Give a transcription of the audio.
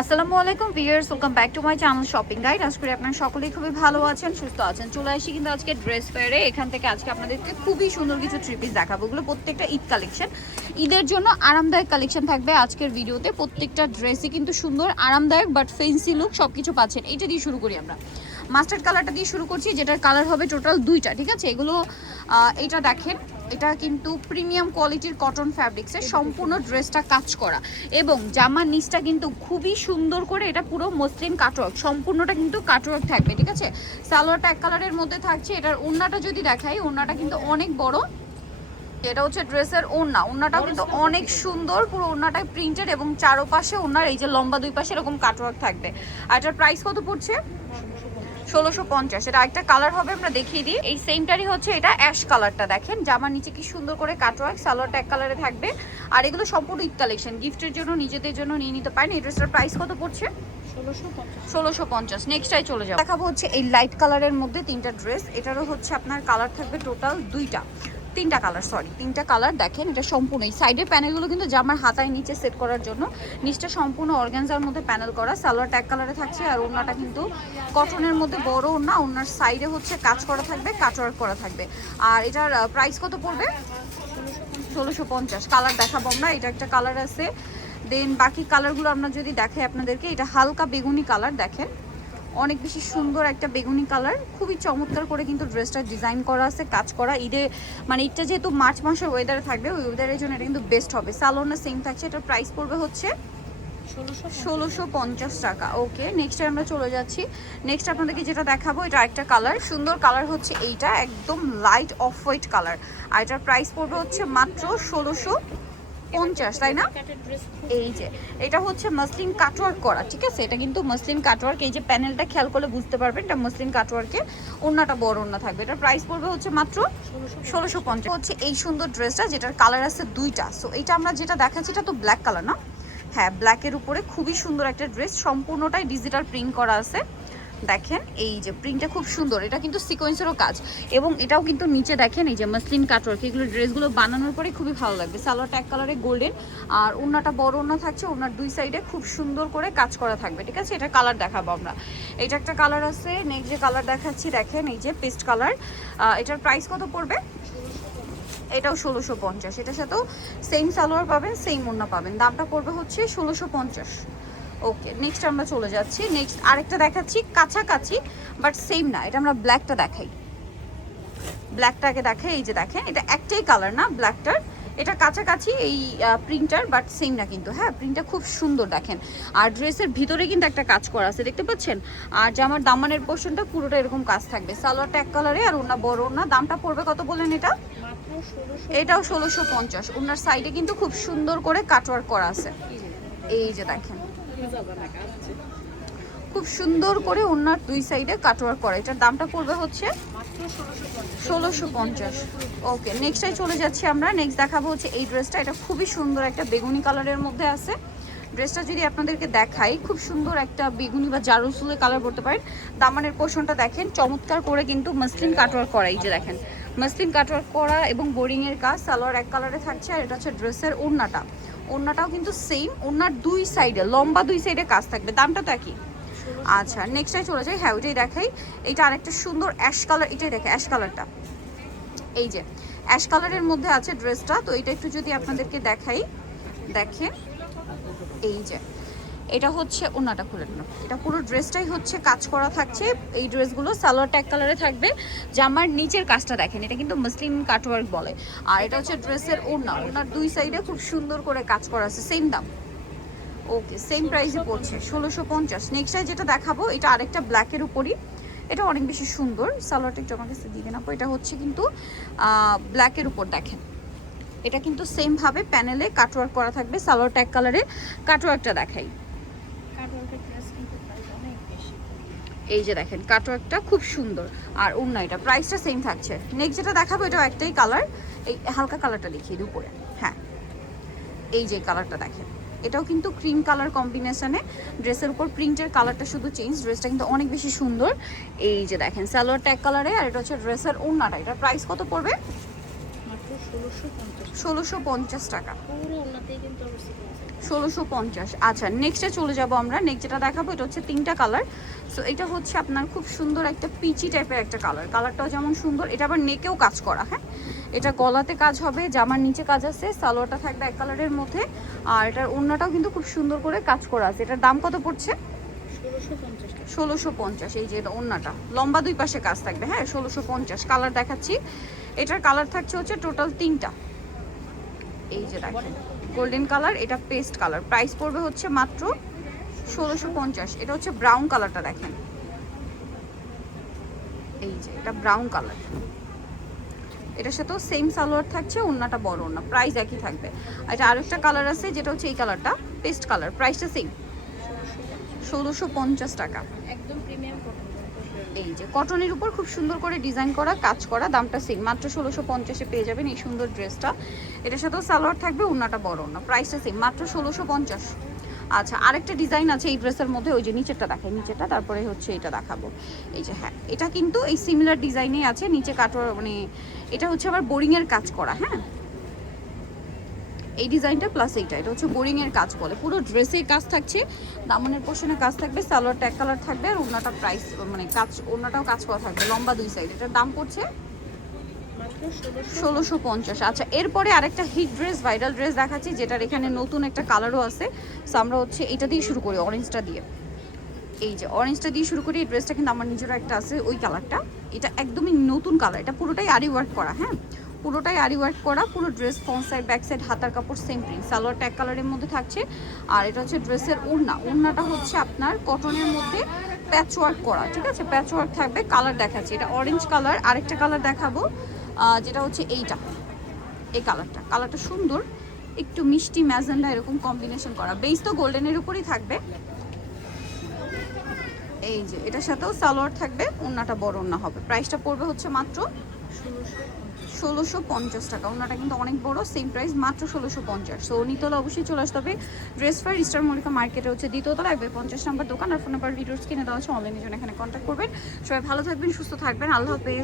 আসসালামু আলাইকুম viewers, welcome back to my channel shopping guide. আশা করি আপনারা সকলেই খুবই ভালো আছেন, সুস্থ আছেন। চলে আসি কিন্তু আজকে ড্রেস ফেয়ারে। এখান থেকে আজকে আপনাদেরকে খুবই সুন্দর কিছু থ্রি পিস দেখাবো। ওগুলো প্রত্যেকটা ঈদ কালেকশন, ঈদের জন্য আরামদায়ক কালেকশন থাকবে আজকের ভিডিওতে। প্রত্যেকটা ড্রেসই কিন্তু সুন্দর, আরামদায়ক, বাট ফেন্সি লুক সব কিছু পাচ্ছেন। এইটা দিয়ে শুরু করি আমরা, মাস্টার্ড কালারটা দিয়ে শুরু করছি, যেটার কালার হবে টোটাল দুইটা, ঠিক আছে? এগুলো এটা দেখেন, এটা কিন্তু প্রিমিয়াম কোয়ালিটির কটন ফ্যাব্রিক্সের সম্পূর্ণ ড্রেসটা কাজ করা, এবং জামার নিচটা কিন্তু খুবই সুন্দর করে, এটা পুরো মসলিন কাটওয়ার্ক, সম্পূর্ণটা কিন্তু কাটওয়ার্ক থাকবে, ঠিক আছে? সালোয়ারটা এক কালারের মধ্যে থাকছে। এটার ওড়নাটা যদি দেখাই, ওড়নাটা কিন্তু অনেক বড়। এটা হচ্ছে ড্রেসের ওড়না, ওড়নাটাও কিন্তু অনেক সুন্দর, পুরো ওড়নাটাই প্রিন্টেড, এবং চারোপাশে ওড়নার এই যে লম্বা দুই পাশে এরকম কাটওয়ার্ক থাকবে। আর এটার প্রাইস কত পড়ছে? 1650। এটা একটা কালার হবে, আমরা দেখিয়ে দিই। এই সেমটারই হচ্ছে এটা অ্যাশ কালারটা, দেখেন জামার নিচে কি সুন্দর করে কাটওয়ার্ক, সালোয়ারটা এক কালারে থাকবে। আর এগুলো সম্পূর্ণ ঈদ কালেকশন, গিফটের জন্য, নিজেদের জন্য নিয়ে নিতে পারেন। এই ড্রেসটার প্রাইস কত পড়ছে? 1650। নেক্সটটাই চলে যাবো, দেখাবো হচ্ছে এই লাইট কালারের মধ্যে তিনটা ড্রেস। এটারও হচ্ছে আপনার কালার থাকবে টোটাল তিনটা কালার, তিনটা কালার। দেখেন এটা সম্পূর্ণ, এই সাইডের প্যানেলগুলো কিন্তু জামার হাতায় নিচে সেট করার জন্য, নিচটা সম্পূর্ণ অর্গানজার মধ্যে প্যানেল করা। সালোয়ারটা এক কালারে থাকছে, আর ওড়নাটা কিন্তু কটনের মধ্যে বড় ওড়না, ওড়নার সাইডে হচ্ছে কাজ করা থাকবে, কাটওয়ার্ক করা থাকবে। আর এটার প্রাইস কত পড়বে? 1650। কালার দেখাবো আমরা, এটা একটা কালার আছে। দেন বাকি কালারগুলো আমরা যদি দেখাই আপনাদেরকে, এটা হালকা বেগুনি কালার, দেখেন অনেক বেশি সুন্দর একটা বেগুনি কালার, খুবই চমৎকার করে কিন্তু ড্রেসটা ডিজাইন করা আছে, কাজ করা। ঈদে মানে ঈদটা যেহেতু মার্চ মাসের ওয়েদারে থাকবে, ওই ওয়েদারের জন্য এটা কিন্তু বেস্ট হবে। সালোয়ারটা সেম থাকছে, এটার প্রাইস পড়বে হচ্ছে 1650 টাকা। ওকে, নেক্সটে আমরা চলে যাচ্ছি। নেক্সট আপনাদেরকে যেটা দেখাবো, এটা একটা কালার, সুন্দর কালার হচ্ছে এইটা, একদম লাইট অফ হোয়াইট কালার। আর এটার প্রাইস পড়বে হচ্ছে মাত্র 1650, তাই না? এই যে এটা হচ্ছে মসলিন কাটওয়ার্ক করা, ঠিক আছে? এটা কিন্তু মসলিন কাটওয়ার্ক, এই যে প্যানেলটা খেয়াল করলে বুঝতে পারবেন এটা মসলিন কাটওয়ার্কে। ওড়নাটা বড় ওড়না থাকবে। এটার প্রাইস পড়বে হচ্ছে মাত্র 1650। হচ্ছে এই সুন্দর ড্রেসটা, যেটার কালার আছে দুইটা। সো এটা আমরা যেটা দেখাচ্ছি, এটা তো ব্ল্যাক কালার না? হ্যাঁ, ব্ল্যাকের উপরে খুবই সুন্দর একটা ড্রেস, সম্পূর্ণটাই ডিজিটাল প্রিন্ট করা আছে। দেখেন এই যে প্রিন্টটা খুব সুন্দর, এটা কিন্তু সিকোয়েন্সেরও কাজ, এবং এটাও কিন্তু নিচে দেখেন এই যে মসলিন কাটওয়ার্ক। এগুলো ড্রেসগুলো বানানোর পরে খুবই ভালো লাগবে। সালোয়ারটা এক কালারে গোল্ডেন, আর ওড়নাটা বড় ওড়না থাকছে, ওড়নার দুই সাইডে খুব সুন্দর করে কাজ করা থাকবে, ঠিক আছে? এটা কালার দেখাবো আমরা, এটা একটা কালার আছে। নেক্সট যে কালার দেখাচ্ছি, দেখেন এই যে পেস্ট কালার। এটার প্রাইস কত পড়বে? এটাও 1650। এটার সাথেও সেম সালোয়ার পাবেন, সেম ওড়না পাবেন, দামটা পড়বে হচ্ছে 1650। ওকে, নেক্সট আমরা চলে যাচ্ছি। নেক্সট আরেকটা দেখাচ্ছি, কাছাকাছি বাট সেম না। এটা আমরা ব্ল্যাকটা দেখাই, ব্ল্যাকটাকে দেখাই। এই যে দেখেন, এটা একটাই কালার না ব্ল্যাকটার, এটা কাছাকাছি এই প্রিন্টার, বাট সেম না কিন্তু। হ্যাঁ, প্রিন্টটা খুব সুন্দর দেখেন। আর ড্রেসের ভিতরে কিন্তু একটা কাজ করা আছে, দেখতে পাচ্ছেন? আর জামার দামানের পোর্শনটা পুরোটা এরকম কাজ থাকবে। সালোয়ারটা এক কালারে, আর ওনা বড় ওনা। দামটা পড়বে কত বলেন এটা? এটাও 1650। ওনার সাইডে কিন্তু খুব সুন্দর করে কাটওয়ার্ক করা আছে, এই যে দেখেন খুব সুন্দর করে ওনার দুই সাইডে কাটওয়ার্ক করা। এটার দামটা পড়বে হচ্ছে 1650। ওকে, নেক্সটটাই চলে যাচ্ছি আমরা। নেক্সট দেখাবো হচ্ছে এই ড্রেসটা, এটা খুবই সুন্দর একটা বেগুনি কালারের মধ্যে আছে। ড্রেসটা যদি আপনাদেরকে দেখাই, খুব সুন্দর একটা বেগুনি বা জারুসুলে কালার করতে পারেন। দামানের পোর্শনটা দেখেন চমৎকার করে কিন্তু মসলিন কাটওয়ার্ক করা, এই যে দেখেন মসলিন কাটওয়ার্ক করা, এবং বোরিং এর কাজ। সালোয়ার এক কালারে থাকছে, আর এটা হচ্ছে ড্রেসের ওড়নাটা। ওড়নাটাও কিন্তু সেম, ওড়নার দুই সাইডে লম্বা দুই সাইডে কাজ থাকবে। দামটা তো একই। আচ্ছা, নেক্সটটাই চলে যাই। হ্যাঁ, ওইটাই দেখাই। এইটা আরেকটা সুন্দর অ্যাশ কালার, এটাই দেখে অ্যাশ কালারটা, এই যে অ্যাশ কালারের মধ্যে আছে ড্রেসটা। তো এটা একটু যদি আপনাদেরকে দেখাই, দেখেন এই যে এটা হচ্ছে ওড়নাটা খুলে নিল। এটা পুরো ড্রেসটাই হচ্ছে কাজ করা থাকছে। এই ড্রেসগুলো সালোয়ার ট্যাগ কালারে থাকবে, জামার নিচের কাজটা দেখেন, এটা কিন্তু মসলিন কাটওয়ার্ক বলে। আর এটা হচ্ছে ড্রেসের ওড়না, ওড়নার দুই সাইডে খুব সুন্দর করে কাজ করা আছে, সেম দাম। ওকে, সেম প্রাইসে পড়ছে 1650। নেক্সটটাই যেটা দেখাবো, এটা আরেকটা ব্ল্যাকের উপরই, এটা অনেক বেশি সুন্দর। সালোয়ারটা একটু আমার কাছে দিবেন আপু। এটা হচ্ছে কিন্তু ব্ল্যাকের উপর দেখেন, এটা কিন্তু সেম ভাবে প্যানেলে কাটওয়ার্ক করা থাকবে। সালোয়ার ট্যাগ কালারে কাটওয়ার্কটা দেখাই, এই যে দেখেন কাটওয়ার্কটা খুব সুন্দর। আর ওড়না, এটা প্রাইসটা সেম থাকছে। নেক্সট যেটা দেখাবো, এটাও একটাই কালার, এই হালকা কালারটা দেখিয়ে দিই উপরে। হ্যাঁ, এই যে কালারটা দেখেন, এটাও কিন্তু ক্রিম কালার কম্বিনেশনে। ড্রেসের উপর প্রিন্টের কালারটা শুধু চেঞ্জ, ড্রেসটা কিন্তু অনেক বেশি সুন্দর। এই যে দেখেন সালোয়ার ট্যাগ কালারে, আর এটা হচ্ছে ড্রেসের ওড়নাটা। এটার প্রাইস কত পড়বে? 1650 টাকা। 1650। আচ্ছা নেক্সটে চলে যাব আমরা। নেক্সট যেটা দেখাবো এটা হচ্ছে 3টা কালার। সো এটা হচ্ছে আপনার খুব সুন্দর একটা পিচি টাইপের একটা কালার, কালারটাও যেমন সুন্দর, এটা আবার নেকেও কাজ করা। হ্যাঁ, এটা গলাতে কাজ হবে, জামার নিচে কাজ আছে, সালোয়ারটা থাকবে এক কালারের মধ্যে, আর এটার ওড়নাটাও কিন্তু খুব সুন্দর করে কাজ করা আছে। এটার দাম কত পড়ছে? 1650। এই যে এটা ওড়নাটা লম্বা, দুই পাশে কাজ থাকবে। হ্যাঁ 1650। কালার দেখাচ্ছি, এটার কালার থাকছে হচ্ছে টোটাল 3টা। এই যে দেখেন গোল্ডেন কালার, এটা পেস্ট কালার। প্রাইস পড়বে হচ্ছে মাত্র 1650। এটা হচ্ছে ব্রাউন কালারটা দেখেন, এই যে এটা ব্রাউন কালার। এটার সাথেও সেম সালোয়ার থাকছে, ওড়নাটা বড় ওড়না, প্রাইস একই থাকবে। আর এটা আরেকটা কালার আছে যেটা হচ্ছে এই কালারটা পেস্ট কালার, প্রাইসটা সেম 1650 টাকা। একদম প্রিমিয়াম কটন। এই যে কটনের উপর খুব সুন্দর করে ডিজাইন করা, কাজ করা, দামটা সেম মাত্র 1650-এ পেয়ে যাবেন এই সুন্দর ড্রেসটা। এটার সাথেও সালোয়ার থাকবে, ওড়নাটা বড় ওড়না, প্রাইসটা সেম মাত্র 1650। আচ্ছা আরেকটা ডিজাইন আছে এই ড্রেসের মধ্যে, ওই যে নিচেরটা দেখাই, নিচেরটা তারপরে হচ্ছে এটা দেখাবো। এই যে হ্যাঁ এটা কিন্তু এই সিমিলার ডিজাইনেই আছে, নিচে কাটওয়ার মানে এটা হচ্ছে আবার বোরিংয়ের কাজ করা। হ্যাঁ এই ডিজাইনটা প্লাস এইটা, এটা হচ্ছে বোরিংয়ের কাজ বলে। পুরো ড্রেসে কাজ থাকছে, দামনের পোর্শনে কাজ থাকবে, সালোয়ারটা এক কালার থাকবে, আর ওড়নাটা প্রাইস মানে কাজ, ওড়নাটাও কাজ করা থাকবে, লম্বা দুই সাইড। এটার দাম পড়ছে 1650। আচ্ছা এরপরে আরেকটা হিট ড্রেস, ভাইরাল ড্রেস দেখাচ্ছি, যেটার এখানে নতুন একটা কালারও আছে। সো আমরা হচ্ছে এটা দিয়ে শুরু করি, অরেঞ্জটা দিয়ে। এই যে অরেঞ্জটা দিয়ে শুরু করি। এই ড্রেসটা কিন্তু আমার নিজেরও একটা আছে ওই কালারটা, এটা একদমই নতুন কালার, এটা পুরোটাই আরি ওয়ার্ক করা। হ্যাঁ পুরোটাই আরি ওয়ার্ক করা, পুরো dress front side back side হাতার কাপড় সেম প্রিন্ট, সালোয়ারটা এক কালারের মধ্যে থাকছে। আর এটা হচ্ছে ড্রেসের ওড়না, ওড়নাটা হচ্ছে আপনার কটনের মধ্যে প্যাচ ওয়ার্ক করা, ঠিক আছে, প্যাচ ওয়ার্ক থাকবে। কালার দেখাচ্ছি, এটা অরেঞ্জ কালার। আরেকটা কালার দেখাবো যেটা হচ্ছে এইটা, এই কালারটা, কালারটা সুন্দর, একটু মিষ্টি ম্যাজেন্ডা এরকম কম্বিনেশন করা, বেস তো গোল্ডেনের উপরই থাকবে। এই যে এটার সাথেও সালোয়ার থাকবে, ওড়নাটা বড় ওড়না হবে। প্রাইসটা পড়বে হচ্ছে মাত্র 1650 টাকা। ওড়নাটা কিন্তু অনেক বড়, সেম প্রাইস মাত্র 1650। সো নিতলা অবশ্যই চলে আসতে হবে ড্রেস ফেয়ার, স্টার মল্লিকা মার্কেটে হচ্ছে দ্বিতীয়তলা, 50 নাম্বার দোকান। আর ফোন নাম্বার ভিডিওস কিনে দেওয়া আছে, অনলাইনের জন্য এখানে কন্ট্যাক্ট করবেন। সবাই ভালো থাকবেন, সুস্থ থাকবেন, আল্লাহ হাফেজ।